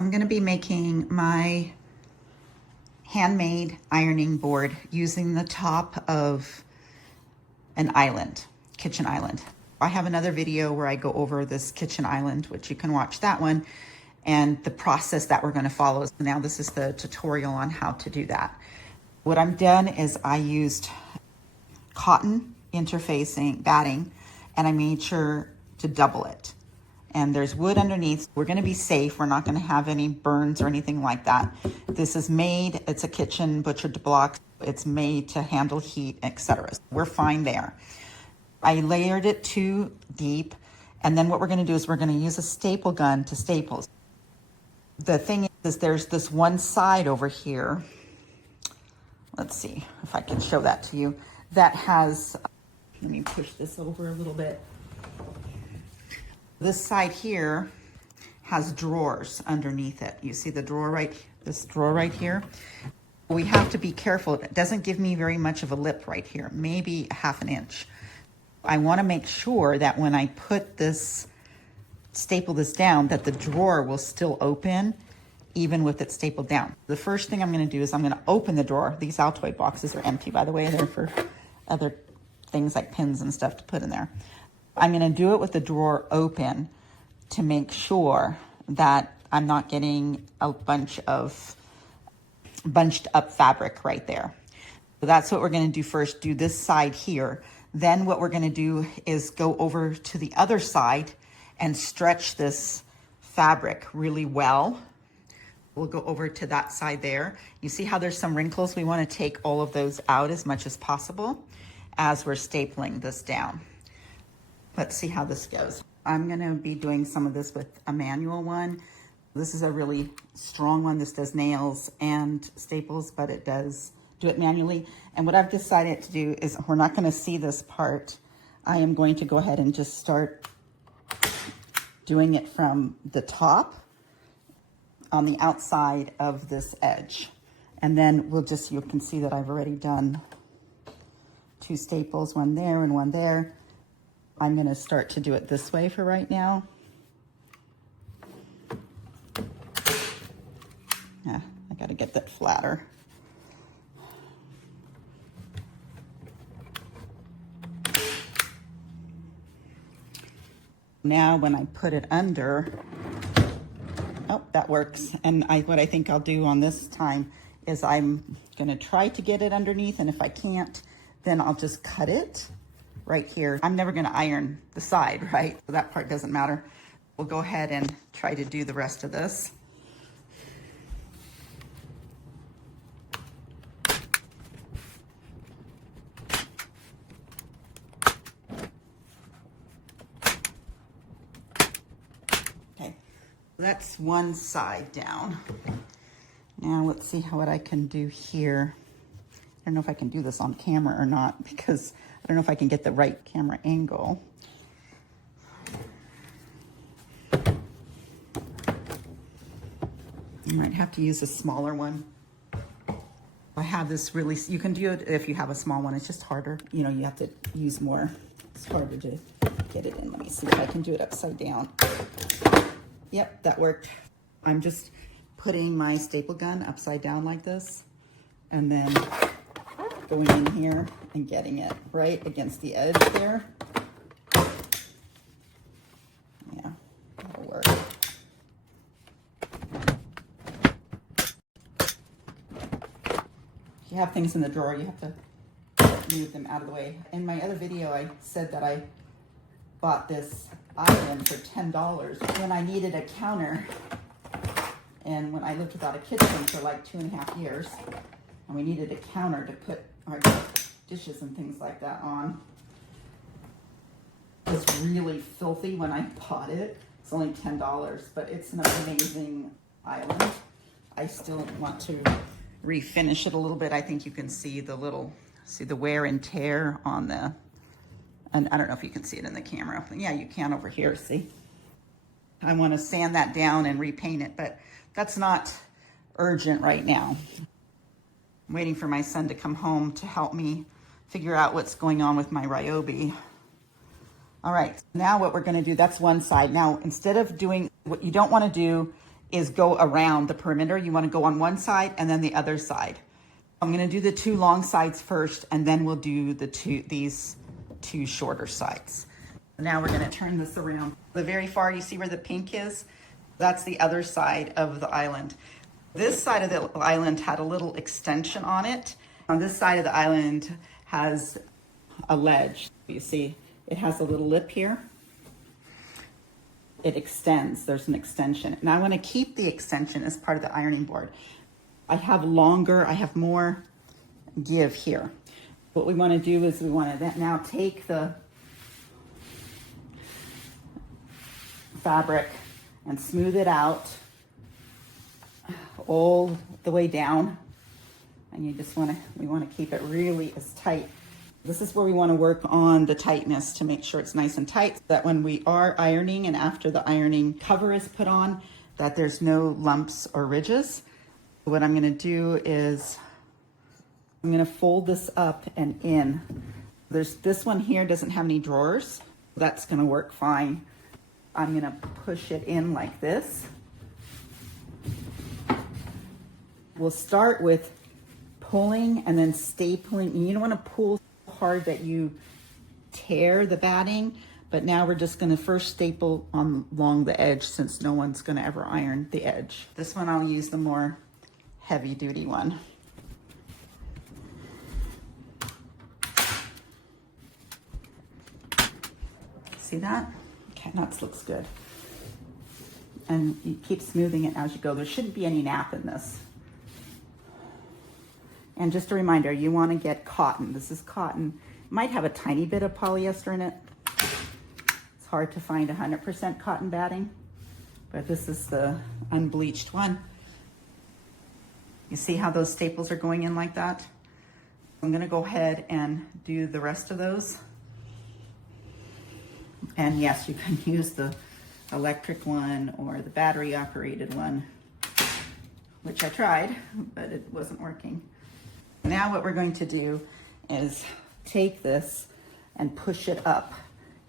I'm going to be making my handmade ironing board using the top of an island, kitchen island. I have another video where I go over this kitchen island, which you can watch that one, and the process that we're going to follow. Now this is the tutorial on how to do that. What I'm done is I used cotton interfacing batting, and I made sure to double it. And there's wood underneath. We're going to be safe. We're not going to have any burns or anything like that. This is made, it's a kitchen butchered block. It's made to handle heat, etc. We're fine there. I layered it too deep. And then what we're going to do is we're going to use a staple gun to staples. The thing is there's this one side over here. Let's see if I can show that to you. That has, let me push this over a little bit. This side here has drawers underneath it. You see the drawer right, this drawer right here? We have to be careful. It doesn't give me very much of a lip right here, maybe ½ an inch. I want to make sure that when I put this, staple this down, that the drawer will still open even with it stapled down. The first thing I'm going to do is I'm going to open the drawer. These Altoid boxes are empty, by the way. They're for other things like pins and stuff to put in there. I'm going to do it with the drawer open to make sure that I'm not getting a bunch of bunched up fabric right there. So that's what we're going to do first, do this side here. Then what we're going to do is go over to the other side and stretch this fabric really well. We'll go over to that side there. You see how there's some wrinkles? We want to take all of those out as much as possible as we're stapling this down. Let's see how this goes. I'm going to be doing some of this with a manual one. This is a really strong one. This does nails and staples, but it does do it manually. And what I've decided to do is we're not going to see this part. I am going to go ahead and just start doing it from the top on the outside of this edge. And then we'll just, you can see that I've already done 2 staples, one there and one there. I'm going to start to do it this way for right now. Yeah, I got to get that flatter. Now when I put it under, oh, that works. And what I think I'll do on this time is I'm going to try to get it underneath, and if I can't, then I'll just cut it right here. I'm never going to iron the side, right? So that part doesn't matter. We'll go ahead and try to do the rest of this. Okay, that's one side down. Now let's see what I can do here. I don't know if I can do this on camera or not, because I don't know if I can get the right camera angle. You might have to use a smaller one. I have this really, you can do it if you have a small one. It's just harder. You know, you have to use more. It's harder to get it in. Let me see if I can do it upside down. Yep, that worked. I'm just putting my staple gun upside down like this, and then going in here and getting it right against the edge there. Yeah, that'll work. If you have things in the drawer, you have to move them out of the way. In my other video, I said that I bought this item for $10 when I needed a counter, and when I lived without a kitchen for like 2.5 years, and we needed a counter to put our dishes and things like that on. It was really filthy when I bought it. It's only $10, but it's an amazing island. I still want to refinish it a little bit. I think you can see the wear and tear on the, and I don't know if you can see it in the camera. But yeah, you can over here, see? I want to sand that down and repaint it, but that's not urgent right now. I'm waiting for my son to come home to help me figure out what's going on with my Ryobi. All right, now what we're gonna do, that's one side. Now, instead of doing, what you don't wanna do is go around the perimeter. You want to go on one side and then the other side. I'm going to do the 2 long sides first, and then we'll do these 2 shorter sides. Now we're going to turn this around. The very far, you see where the pink is? That's the other side of the island. This side of the island had a little extension on it. On this side of the island has a ledge. You see, it has a little lip here. It extends, there's an extension. And I want to keep the extension as part of the ironing board. I have more give here. What we want to do is we want to now take the fabric and smooth it out all the way down. And we want to keep it really as tight. This is where we want to work on the tightness to make sure it's nice and tight, so that when we are ironing and after the ironing cover is put on, that there's no lumps or ridges. What I'm going to do is I'm going to fold this up and in. This one here doesn't have any drawers. That's going to work fine. I'm going to push it in like this. We'll start with pulling and then stapling. You don't want to pull hard that you tear the batting, but now we're just going to first staple along the edge, since no one's going to ever iron the edge. This one I'll use the more heavy duty one. See that? Okay, that looks good. And you keep smoothing it as you go. There shouldn't be any nap in this. And just a reminder, you want to get cotton. This is cotton. Might have a tiny bit of polyester in it. It's hard to find 100% cotton batting, but this is the unbleached one. You see how those staples are going in like that? I'm going to go ahead and do the rest of those. And yes, you can use the electric one or the battery operated one, which I tried, but it wasn't working. Now what we're going to do is take this and push it up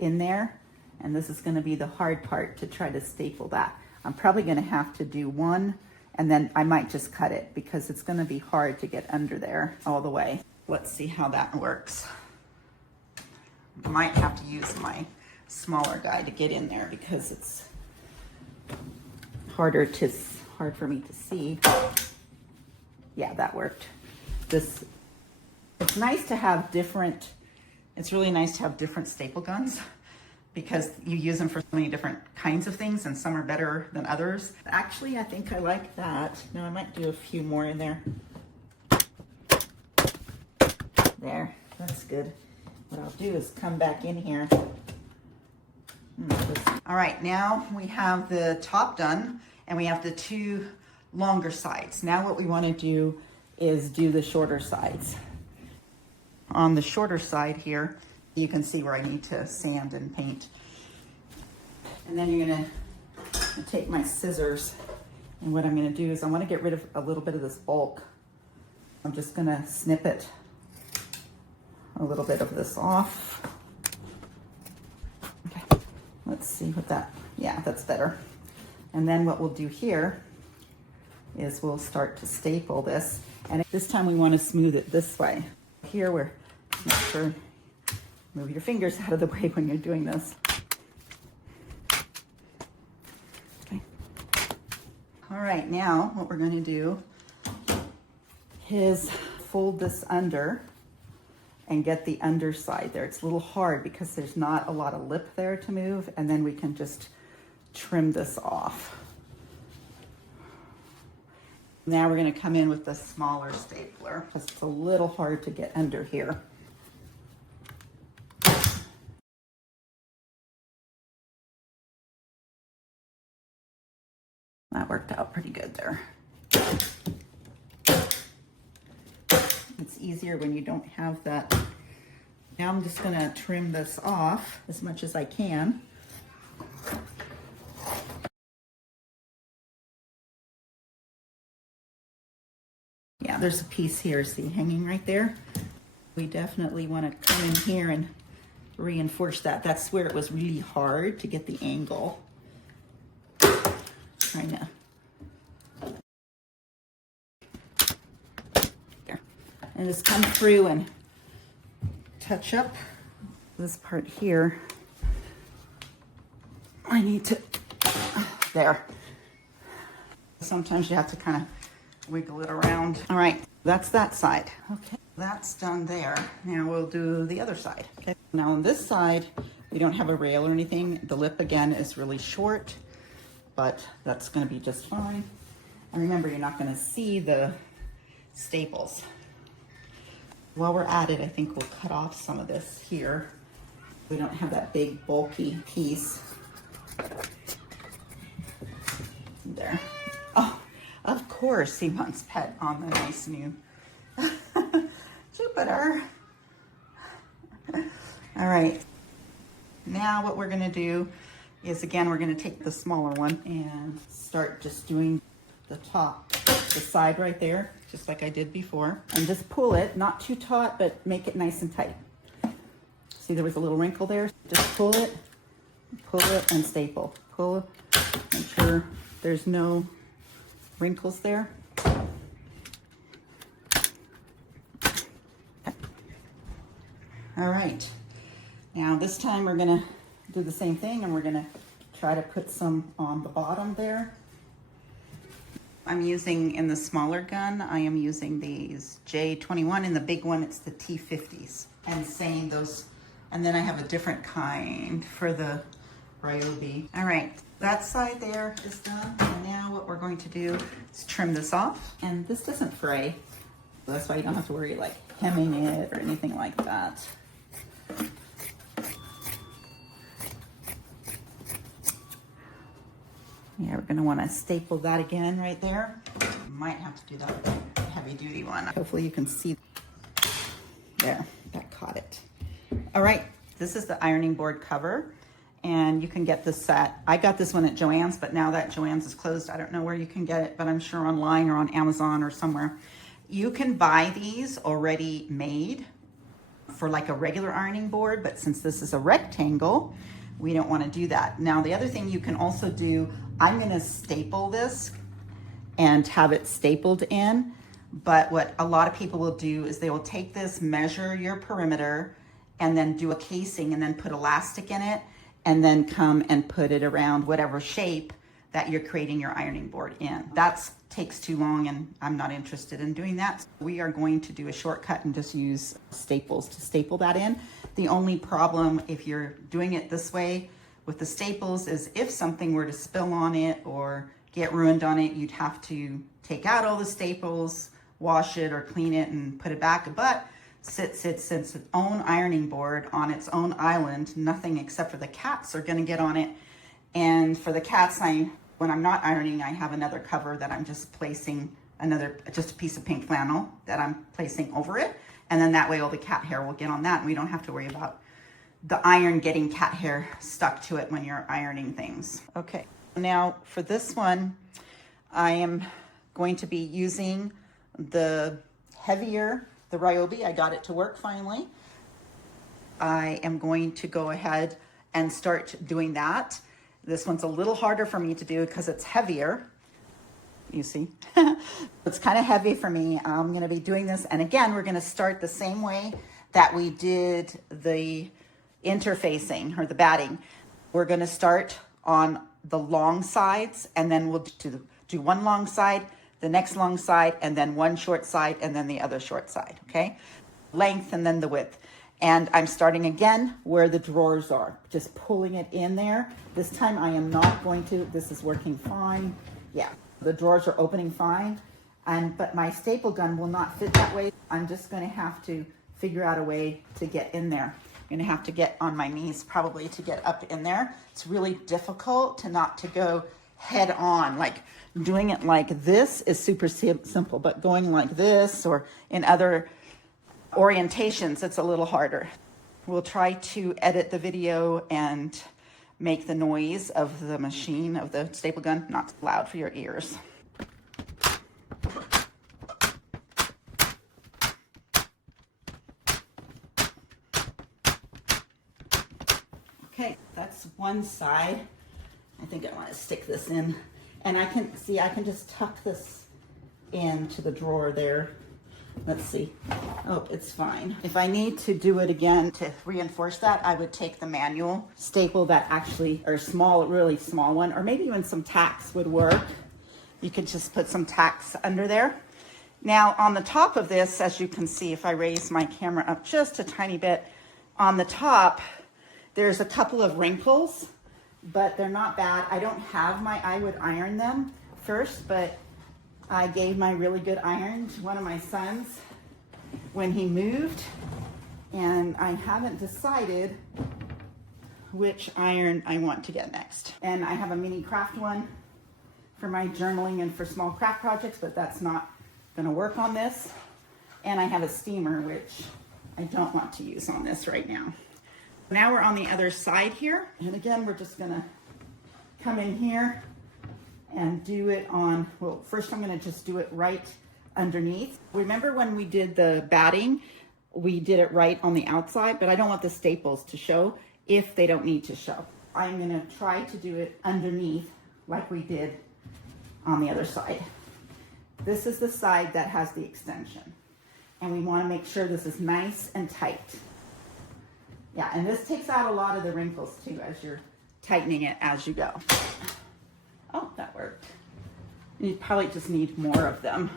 in there. And this is going to be the hard part, to try to staple that. I'm probably going to have to do one, and then I might just cut it because it's going to be hard to get under there all the way. Let's see how that works. I might have to use my smaller guy to get in there because it's hard for me to see. Yeah, that worked. It's nice to have different, it's really nice to have different staple guns, because you use them for so many different kinds of things, and some are better than others. Actually, I think I like that. No, I might do a few more in there. There, that's good. What I'll do is come back in here. All right, now we have the top done, and we have the 2 longer sides. Now what we want to do is do the shorter sides. On the shorter side here, you can see where I need to sand and paint. And then you're gonna take my scissors, and what I'm gonna do is I wanna get rid of a little bit of this bulk. I'm just gonna snip it, a little bit of this off. Okay, let's see what yeah, that's better. And then what we'll do here is we'll start to staple this. And this time we want to smooth it this way. Here we're, make sure, move your fingers out of the way when you're doing this. Okay. All right, now what we're going to do is fold this under and get the underside there. It's a little hard because there's not a lot of lip there to move, and then we can just trim this off. Now we're going to come in with the smaller stapler because it's a little hard to get under here. That worked out pretty good there. It's easier when you don't have that. Now I'm just going to trim this off as much as I can. Yeah, there's a piece here, see, hanging right there. We definitely want to come in here and reinforce that. That's where it was really hard to get the angle. Trying to and just come through and touch up this part here. I need to, there. Sometimes you have to kind of wiggle it around. All right, that's that side. Okay, that's done there. Now we'll do the other side. Okay, now on this side, we don't have a rail or anything. The lip again is really short, but that's gonna be just fine. And remember, you're not gonna see the staples. While we're at it, I think we'll cut off some of this here. We don't have that big bulky piece. There. Oh, of course he wants pet on the nice new Jupiter. All right. Now what we're gonna do is, again, we're gonna take the smaller one and start just doing the top, the side right there, just like I did before. And just pull it, not too taut, but make it nice and tight. See, there was a little wrinkle there. Just pull it and staple. Pull, make sure there's no wrinkles there. All right, now this time we're gonna do the same thing, and we're gonna try to put some on the bottom there. I'm using, in the smaller gun, I am using these J21. In the big one, it's the T50s. And same those, and then I have a different kind for the Ryobi. All right, that side there is done. And now what we're going to do is trim this off. And this doesn't fray. That's why you don't have to worry like hemming it or anything like that. Yeah, we're gonna wanna staple that again right there. Might have to do that heavy duty one. Hopefully you can see. There, that caught it. All right, this is the ironing board cover, and you can get this set. I got this one at Joann's, but now that Joann's is closed, I don't know where you can get it, but I'm sure online or on Amazon or somewhere. You can buy these already made for like a regular ironing board, but since this is a rectangle, we don't want to do that. Now, the other thing you can also do, I'm going to staple this and have it stapled in, but what a lot of people will do is they will take this, measure your perimeter, and then do a casing and then put elastic in it, and then come and put it around whatever shape that you're creating your ironing board in. That takes too long, and I'm not interested in doing that. We are going to do a shortcut and just use staples to staple that in. The only problem if you're doing it this way with the staples is if something were to spill on it or get ruined on it, you'd have to take out all the staples, wash it or clean it and put it back. But since it's its own ironing board on its own island, nothing except for the cats are gonna get on it. And for the cats, when I'm not ironing, I have another cover that I'm just placing just a piece of pink flannel that I'm placing over it. And then that way all the cat hair will get on that, and we don't have to worry about the iron getting cat hair stuck to it when you're ironing things. Okay, now for this one, I am going to be using the heavier, the Ryobi. I got it to work finally. I am going to go ahead and start doing that. This one's a little harder for me to do because it's heavier. You see, it's kind of heavy for me. I'm going to be doing this. And again, we're going to start the same way that we did the interfacing or the batting. We're going to start on the long sides, and then we'll do one long side, the next long side, and then one short side, and then the other short side, okay? Length and then the width. And I'm starting again where the drawers are, just pulling it in there. This time I am not going to, this is working fine. Yeah, the drawers are opening fine, but my staple gun will not fit that way. I'm just gonna have to figure out a way to get in there. I'm gonna have to get on my knees probably to get up in there. It's really difficult not to go head on. Like doing it like this is super simple, but going like this or in other orientations, it's a little harder. We'll try to edit the video and make the noise of the machine, of the staple gun, not loud for your ears. Okay, that's one side. I think I want to stick this in. And I can just tuck this into the drawer there. Let's see. Oh, it's fine. If I need to do it again to reinforce that, I would take the manual staple that actually, or small, really small one, or maybe even some tacks would work. You could just put some tacks under there. Now on the top of this, as you can see, if I raise my camera up just a tiny bit, on the top, there's a couple of wrinkles, but they're not bad. I don't have I would iron them first, but I gave my really good iron to one of my sons when he moved, and I haven't decided which iron I want to get next. And I have a mini craft one for my journaling and for small craft projects, but that's not gonna work on this. And I have a steamer, which I don't want to use on this right now. Now we're on the other side here. And again, we're just gonna come in here and do it on, well, first I'm gonna just do it right underneath. Remember when we did the batting, we did it right on the outside, but I don't want the staples to show if they don't need to show. I'm gonna try to do it underneath like we did on the other side. This is the side that has the extension. And we wanna make sure this is nice and tight. Yeah, and this takes out a lot of the wrinkles too as you're tightening it as you go. Oh, that worked. You probably just need more of them.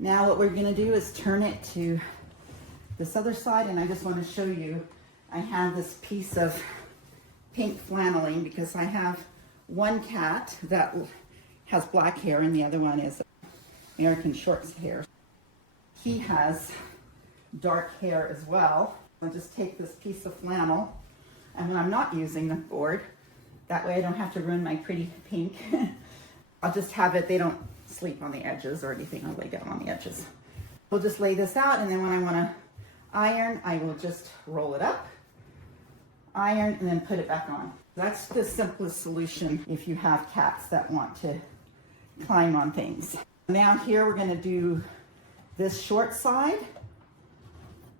Now what we're gonna do is turn it to this other side, and I just wanna show you, I have this piece of pink flanneling because I have one cat that has black hair and the other one is American short hair. He has dark hair as well. I'll just take this piece of flannel, and when I'm not using the board, that way I don't have to ruin my pretty pink. I'll just have it, they don't sleep on the edges or anything, I'll lay down on the edges. We'll just lay this out, and then when I wanna iron, I will just roll it up, iron, and then put it back on. That's the simplest solution if you have cats that want to climb on things. Now here we're gonna do this short side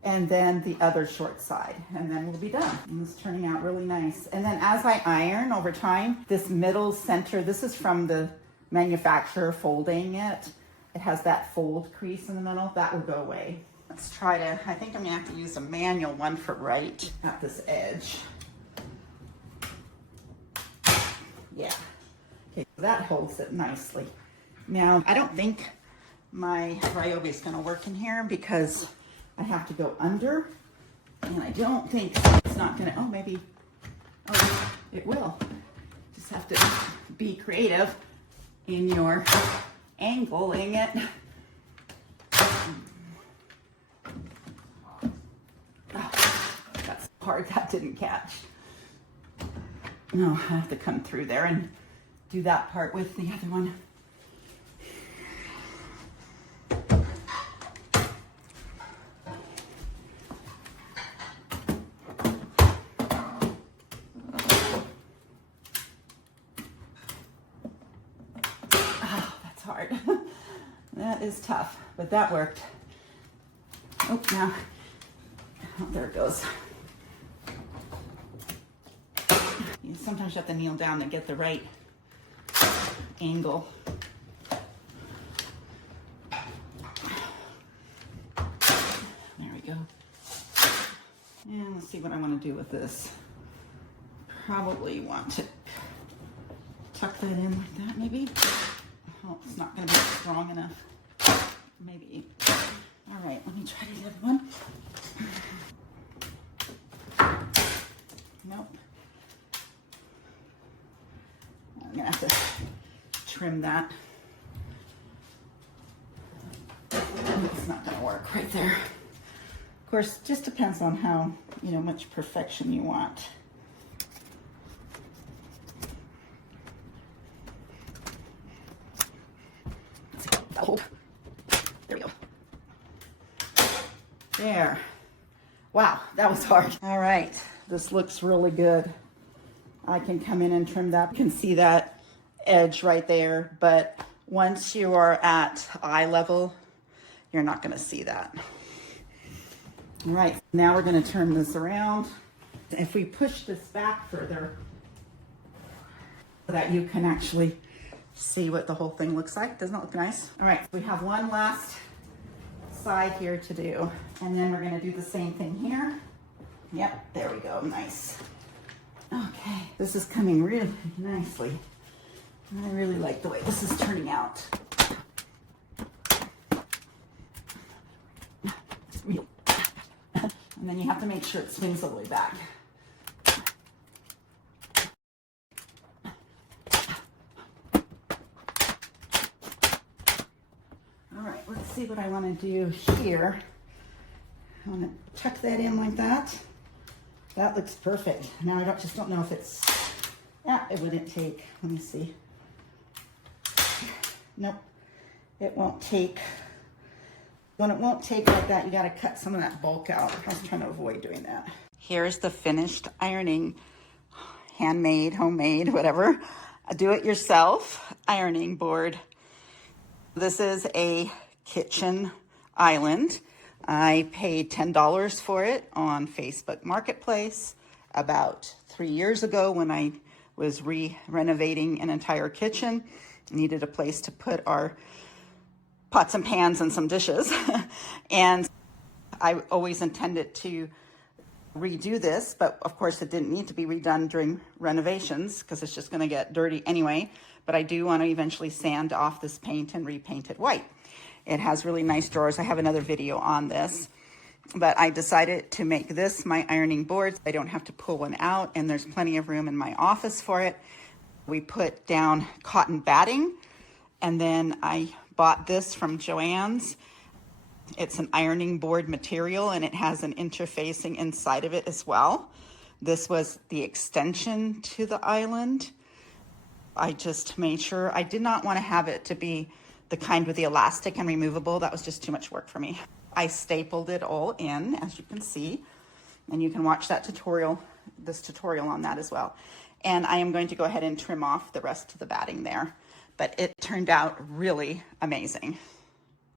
and then the other short side, and then we'll be done. And it's turning out really nice. And then as I iron over time, this middle center, this is from the manufacturer folding it. It has that fold crease in the middle, that will go away. Let's try to, I think I'm gonna have to use a manual one for right at this edge. Yeah, okay, so that holds it nicely. Now, I don't think my Ryobi is gonna work in here because I have to go under, and I don't think it's not gonna, oh, maybe, oh, it will. Just have to be creative in your angling it. Oh, that's hard, that didn't catch. No, I have to come through there and do that part with the other one. Oh, that's hard. That is tough, but that worked. Oh, now, oh, there it goes. Sometimes you have to kneel down to get the right angle. There we go. And let's see what I want to do with this. Probably want to tuck that in like that, maybe. Oh, it's not going to be strong enough. Maybe. All right, let me try the other one. Nope. I'm gonna have to trim that. It's not gonna work right there. Of course, just depends on how, much perfection you want. Oh, there we go. There. Wow, that was hard. All right, this looks really good. I can come in and trim that. You can see that edge right there, but once you are at eye level, you're not gonna see that. All right, now we're gonna turn this around. If we push this back further, so that you can actually see what the whole thing looks like. Doesn't it look nice? All right, we have one last side here to do, and then we're gonna do the same thing here. Yep, there we go, nice. Okay, this is coming really nicely. I really like the way this is turning out. And then you have to make sure it swings all the way back. All right, let's see what I want to do here. I want to tuck that in like that. That looks perfect. Now I just don't know if it's, yeah, it wouldn't take, let me see. Nope, it won't take. When it won't take like that, you got to cut some of that bulk out. I was trying to avoid doing that. Here's the finished ironing, handmade, homemade, whatever, do-it-yourself ironing board. This is a kitchen island. I paid $10 for it on Facebook Marketplace about 3 years ago when I was renovating an entire kitchen. Needed a place to put our pots and pans and some dishes. And I always intended to redo this, but of course it didn't need to be redone during renovations because it's just going to get dirty anyway. But I do want to eventually sand off this paint and repaint it white. It has really nice drawers. I have another video on this, but I decided to make this my ironing board. I don't have to pull one out, and there's plenty of room in my office for it. We put down cotton batting, and then I bought this from Joann's. It's an ironing board material, and it has an interfacing inside of it as well. This was the extension to the island. I just made sure I did not want to have it to be the kind with the elastic and removable. That was just too much work for me. I stapled it all in, as you can see, and you can watch that tutorial, this tutorial on that as well. And I am going to go ahead and trim off the rest of the batting there. But it turned out really amazing.